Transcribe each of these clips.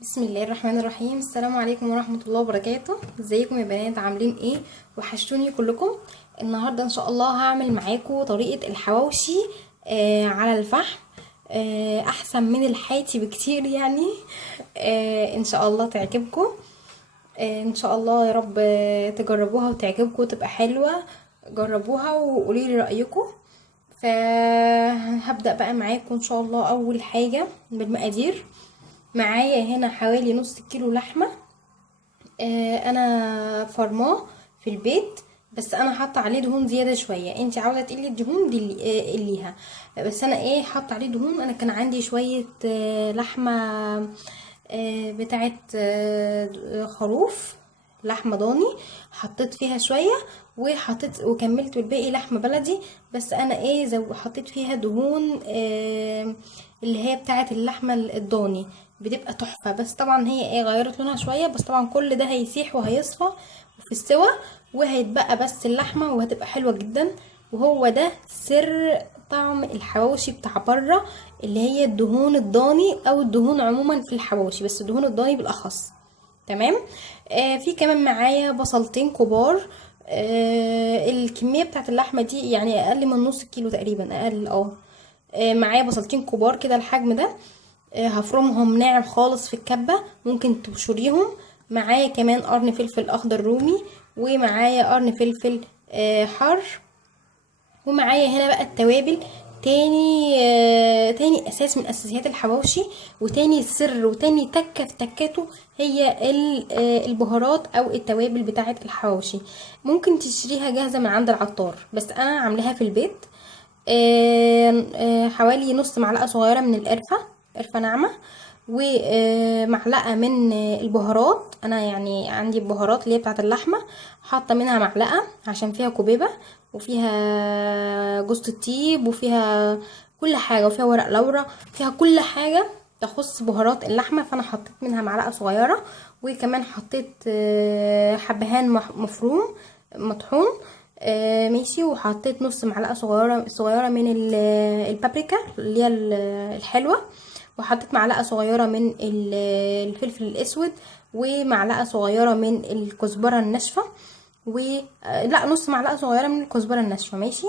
بسم الله الرحمن الرحيم. السلام عليكم ورحمة الله وبركاته. ازيكم يا بنات؟ عاملين ايه؟ وحشتوني كلكم. النهاردة ان شاء الله هعمل معاكم طريقة الحواوشي على الفحم. احسن من الحاتي بكتير يعني. ان شاء الله تعجبكم. ان شاء الله يا رب تجربوها وتعجبكم وتبقى حلوة. جربوها وقولي لي رأيكم. فهبدأ بقى معاكم ان شاء الله. اول حاجة بالمقادير، معايا هنا حوالي نص كيلو لحمة. انا فرماه في البيت، بس انا حاطه عليه دهون زياده شويه. انت عاوزه تقلي الدهون دي قليها، بس انا حاطه عليه دهون. انا كان عندي شويه لحمه بتاعه خروف، لحمه ضاني. حطيت فيها شويه وحطيت وكملت بالباقي لحمه بلدي. بس انا حطيت فيها دهون اللي هي بتاعه اللحمه الضاني، بتبقى تحفة. بس طبعا هي غيرت لونها شوية، بس طبعا كل ده هيسيح وهيصفى في السوا، وهيتبقى بس اللحمة وهتبقى حلوة جدا. وهو ده سر طعم الحواوشي بتاع بره، اللي هي الدهون الضاني او الدهون عموما في الحواوشي، بس الدهون الضاني بالاخص. تمام. في كمان معايا بصلتين كبار. الكمية بتاعت اللحمة دي يعني اقل من نص كيلو تقريبا، اقل. معايا بصلتين كبار كده الحجم ده. هفرمهم ناعم خالص في الكبة، ممكن تبشريهم. معايا كمان قرن فلفل اخضر رومي، ومعايا قرن فلفل حر. ومعايا هنا بقى التوابل. تاني اساس من اساسيات الحواوشي، وتاني سر وتاني تكة في تكاته، هي البهارات او التوابل بتاعة الحواوشي. ممكن تشتريها جاهزة من عند العطار، بس انا عاملاها في البيت. حوالي نص معلقة صغيرة من القرفة، قرفة ناعمة. ومعلقة من البهارات. انا يعني عندي البهارات اللي هي بتاعة اللحمة، حاطة منها معلقة عشان فيها كوبيبة، وفيها جوز الطيب، وفيها كل حاجة، وفيها ورق لورا، فيها كل حاجة تخص بهارات اللحمة. فانا حطيت منها معلقة صغيرة. وكمان حطيت حبهان مفروم مطحون. ماشي. وحطيت نص معلقه صغيره من البابريكا اللي هي الحلوه. وحطيت معلقه صغيره من الفلفل الاسود، ومعلقه صغيره من الكزبره الناشفه. و لا، نص معلقه صغيره من الكزبره الناشفه. ماشي.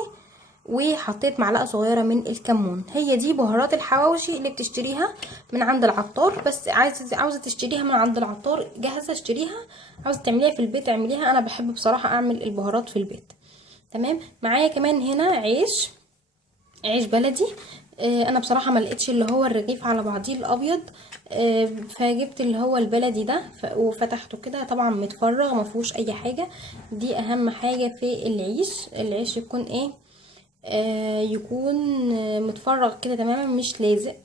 وحطيت معلقه صغيره من الكمون. هي دي بهارات الحواوشي اللي بتشتريها من عند العطار. بس عاوزه تشتريها من عند العطار جاهزه، اشتريها. عاوزه تعمليها في البيت اعمليها. انا بحب بصراحه اعمل البهارات في البيت. تمام. معايا كمان هنا عيش بلدي. انا بصراحه ما لقيتش اللي هو الرغيف على بعضيه الابيض. فجبت اللي هو البلدي ده وفتحته كده. طبعا متفرغ، ما فيهوش اي حاجه. دي اهم حاجه في العيش يكون يكون متفرغ كده تماما، مش لازق.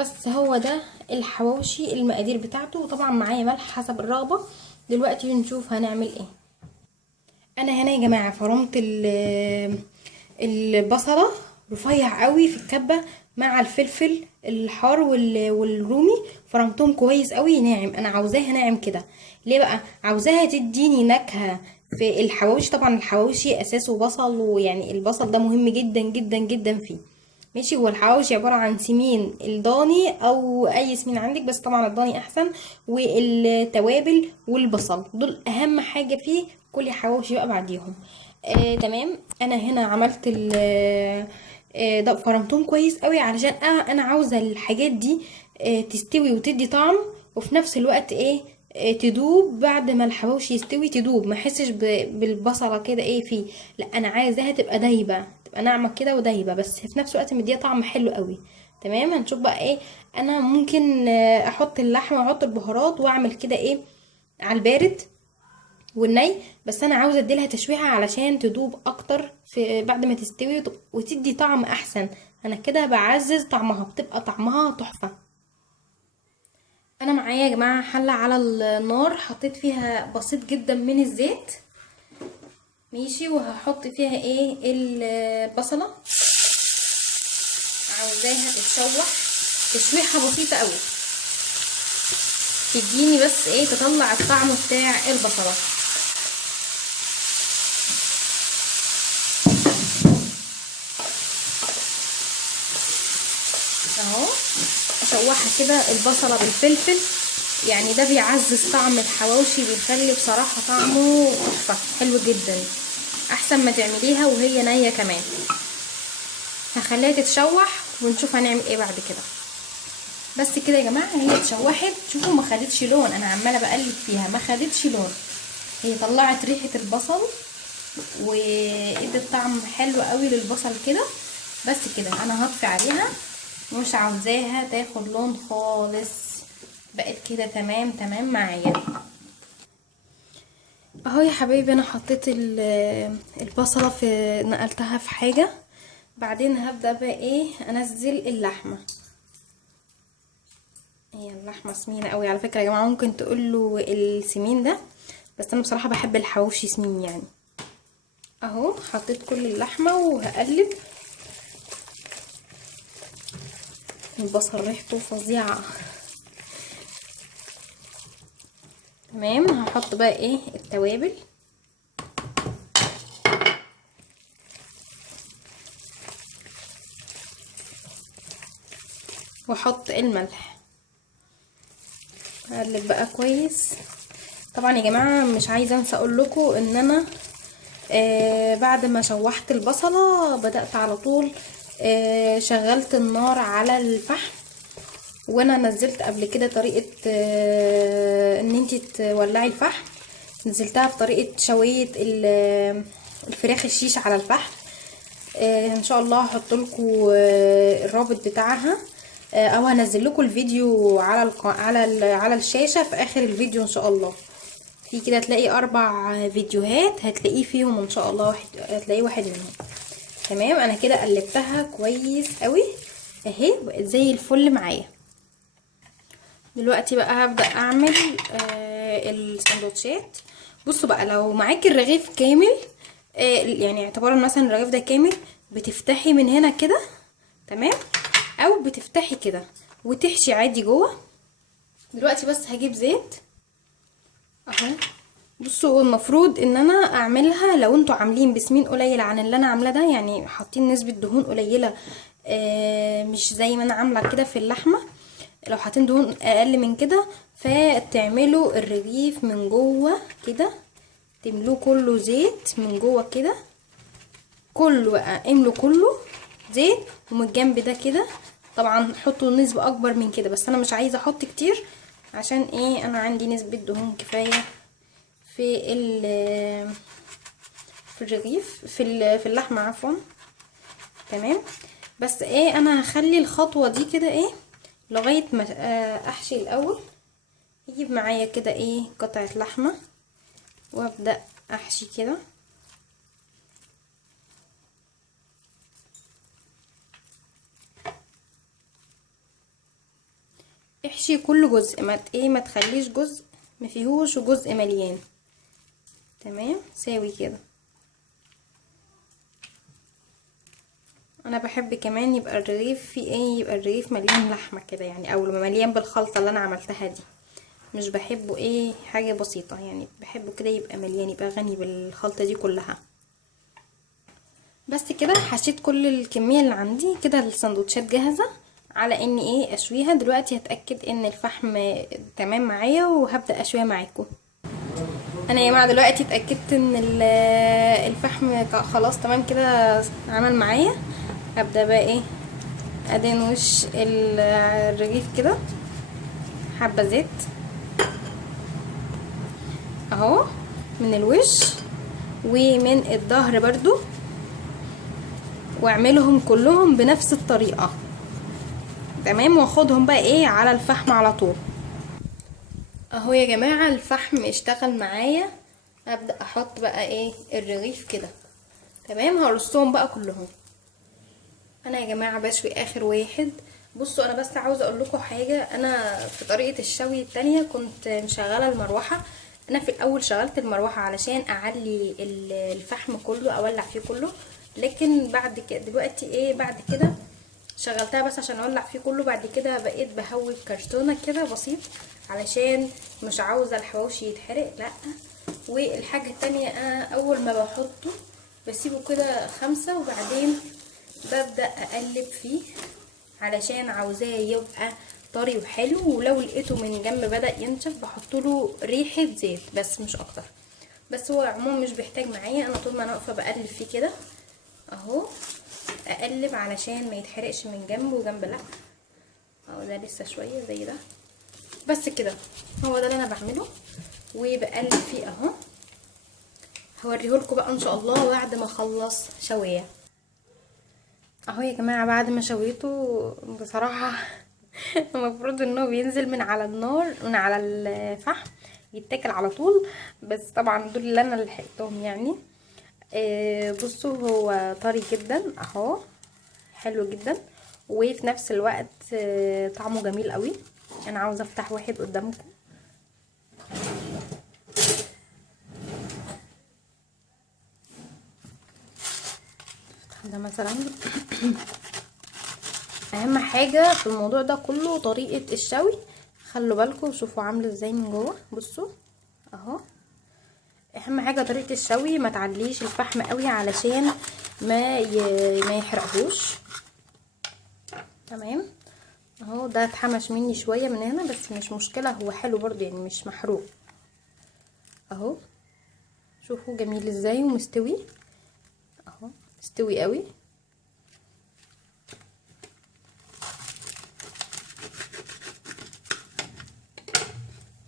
بس هو ده الحواوشي، المقادير بتاعته. وطبعا معايا ملح حسب الرغبه. دلوقتي نشوف هنعمل ايه. انا هنا يا جماعه فرمت البصله رفيع قوي في الكبه، مع الفلفل الحار والرومي. فرمتهم كويس قوي ناعم. انا عاوزاها ناعم كده. ليه بقى؟ عاوزاها تديني نكهه في الحواوشي. طبعا الحواوشي اساسه بصل، ويعني البصل ده مهم جدا جدا جدا فيه. ماشي. هو الحواوشي عبارة عن سمين الضاني او اي سمين عندك، بس طبعا الضاني احسن. والتوابل والبصل دول اهم حاجة فيه. كل حواوشي بقى بعديهم. تمام. انا هنا عملت ال ده فرمتهم كويس قوي، علشان انا عاوزة الحاجات دي تستوي وتدي طعم، وفي نفس الوقت تدوب. بعد ما الحواوشي يستوي تدوب، ما احسش بالبصله كده فيه. لا، انا عايزاها تبقى دايبه، تبقى ناعمه كده ودايبه، بس في نفس الوقت مديها طعم حلو قوي. تمام. هنشوف بقى انا ممكن احط اللحمه واحط البهارات واعمل كده على البارد والني. بس انا عاوزه اديلها تشويحه علشان تدوب اكتر في بعد ما تستوي وتدي طعم احسن. انا كده بعزز طعمها، بتبقى طعمها تحفه. انا معايا يا جماعه حله على النار، حطيت فيها بسيط جدا من الزيت. ماشي. وهحط فيها البصله. عاوزاها تتشوح تشويحه بسيطه قوي، تديني بس تطلع الطعم بتاع البصله. اهو. اشوحها مشوحه كده البصله بالفلفل، يعني ده بيعزز طعم الحواوشي، بيخلي بصراحه طعمه تحفه حلو جدا، احسن ما تعمليها وهي نيه كمان. هخليها تتشوح ونشوف هنعمل ايه بعد كده. بس كده يا جماعه هي اتشوحت، شوفوا ما خدتش لون، انا عماله بقلب فيها ما خدتش لون، هي طلعت ريحه البصل وادت طعم حلو قوي للبصل كده. بس كده انا هطفي عليها، مش عاوزاها تاخد لون خالص، بقت كده تمام تمام معايا اهو يا حبايبي. انا حطيت البصله في، نقلتها في حاجه، بعدين هبدا بقى ايه انزل اللحمه. هي اللحمه سمينه قوي على فكره يا جماعه، ممكن تقولوا السمين ده، بس انا بصراحه بحب الحواوشي سمين يعني. اهو حطيت كل اللحمه وهقلب. البصل ريحته فظيعه. تمام، هحط بقى ايه التوابل. واحط الملح، هقلب بقى كويس. طبعا يا جماعه مش عايزه انسى اقول لكم ان انا بعد ما شوحت البصله بدات على طول شغلت النار على الفحم. وانا نزلت قبل كده طريقه ان انتي تولعي الفحم، نزلتها في طريقه شويه الفراخ الشيش على الفحم. ان شاء الله هحط لكم الرابط بتاعها، او هنزل لكم الفيديو على الشاشه في اخر الفيديو ان شاء الله. في كده تلاقي 4 فيديوهات هتلاقيه فيهم ان شاء الله هتلاقيه واحد منهم. تمام، انا كده قلبتها كويس قوي اهي، بقت زي الفل معايا. دلوقتي بقى هبدا اعمل السندوتشات. بصوا بقى، لو معاكي الرغيف كامل يعني اعتبارا مثلا الرغيف ده كامل، بتفتحي من هنا كده تمام، او بتفتحي كده وتحشي عادي جوه. دلوقتي بس هجيب زيت اهو. بصوا المفروض ان انا اعملها لو انتوا عاملين بسمين قليل عن اللي انا عاملاه ده، يعني حاطين نسبة دهون قليلة مش زي ما انا عاملة كده في اللحمة. لو حاطين دهون اقل من كده فتعملوا الرغيف من جوه كده، تملوه كله زيت من جوه كده، كله املوا كله زيت، ومن الجنب ده كده طبعا حطوا نسبة اكبر من كده، بس انا مش عايزة احط كتير عشان ايه انا عندي نسبة دهون كفاية في في الرغيف في اللحمة عفوا. تمام، بس ايه انا هخلي الخطوة دي كده ايه لغاية ما احشي الاول. يجيب معايا كده ايه قطعة لحمة وابدأ احشي كده. احشي كل جزء، ما تخليش جزء ما فيهوش وجزء مليان. تمام، ساوي كده. انا بحب كمان يبقى الرغيف فيه ايه، يبقى الرغيف مليان لحمه كده يعني، او مليان بالخلطه اللي انا عملتها دي. مش بحبه ايه حاجه بسيطه يعني، بحبه كده يبقى مليان، يبقى غني بالخلطه دي كلها. بس كده حشيت كل الكميه اللي عندي كده. السندوتشات جاهزه على ان ايه اشويها. دلوقتي هتاكد ان الفحم تمام معايا وهبدا اشويها معاكم. انا يا جماعه دلوقتي اتاكدت ان الفحم خلاص تمام كده عمل معايا. هبدا بقى ايه ادهن وش الرغيف كده حبه زيت اهو من الوش ومن الظهر برضو، واعملهم كلهم بنفس الطريقه. تمام، واخدهم بقى ايه على الفحم على طول اهو يا جماعه. الفحم اشتغل معايا، ابدا احط بقى ايه الرغيف كده. تمام، هرصهم بقى كلهم. انا يا جماعه بشوي اخر واحد. بصوا انا بس عاوزه اقول لكم حاجه، انا في طريقه الشوي التانية كنت مشغله المروحه. انا في الاول شغلت المروحه علشان اعلي الفحم كله اولع فيه كله، لكن بعد كده دلوقتي ايه بعد كده شغلتها بس عشان اولع فيه كله. بعد كده بقيت بهوي كرتونه كده بسيط علشان مش عاوزه الحواوشي يتحرق لا. والحاجه التانية انا اول ما بحطه بسيبه كده 5 وبعدين ببدأ اقلب فيه علشان عاوزاه يبقى طري وحلو. ولو لقيته من جنب بدأ ينشف بحط له ريحه زيت بس مش اكتر. بس هو عموما مش بيحتاج معايا، انا طول ما انا واقفه بقلب فيه كده اهو، اقلب علشان ما يتحرقش من جنب وجنب. لا اهو ده لسه شويه زي ده بس كده. هو ده اللي انا بعمله وبقلب فيه اهو. هوريهولكوا بقى ان شاء الله بعد ما اخلص شويه. اهو يا جماعه بعد ما شويته بصراحه المفروض انه بينزل من على النار من على الفحم يتاكل على طول، بس طبعا دول اللي انا لحقتهم يعني. بصوا هو طري جدا اهو، حلو جدا، وفي نفس الوقت طعمه جميل قوي. انا عاوزه افتح واحد قدامكم. ده مثلا اهم حاجه في الموضوع ده كله طريقه الشوي. خلوا بالكم شوفوا عامله ازاي من جوه. بصوا اهو، اهم حاجه طريقه الشوي ما تعليش الفحم قوي علشان ما يحرقهوش. تمام اهو، ده اتحمش مني شويه من هنا بس مش مشكله، هو حلو برضو يعني مش محروق اهو. شوفوا جميل ازاي ومستوي اهو، مستوي قوي.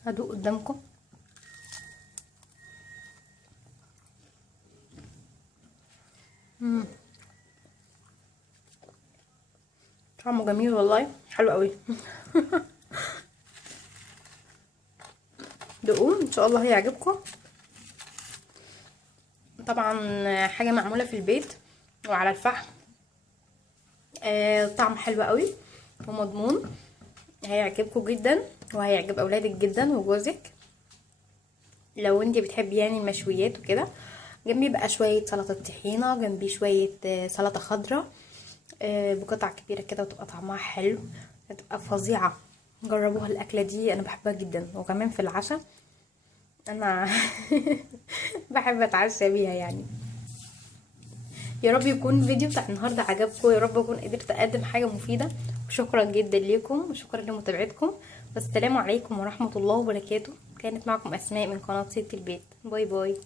هدوق قدامكم. طعمه جميل والله، حلو قوي دوقوه ان شاء الله هيعجبكم. طبعا حاجه معموله في البيت وعلى الفحم، طعم حلو قوي ومضمون، هيعجبكم جدا وهيعجب اولادك جدا وجوزك لو انتي بتحبي يعني المشويات وكده. جنبي بقى شويه سلطه طحينه، جنبي شويه سلطه خضراء بقطع كبيره كده وتبقى طعمها حلو، هتبقى فظيعه. جربوها الاكله دي، انا بحبها جدا وكمان في العشاء انا بحب اتعشى بيها يعني. يا رب يكون الفيديو بتاع النهارده عجبكم، يا رب اكون قدرت اقدم حاجه مفيده، وشكرا جدا ليكم وشكرا لمتابعتكم. والسلام عليكم ورحمه الله وبركاته. كانت معكم اسماء من قناه ست البيت. باي باي.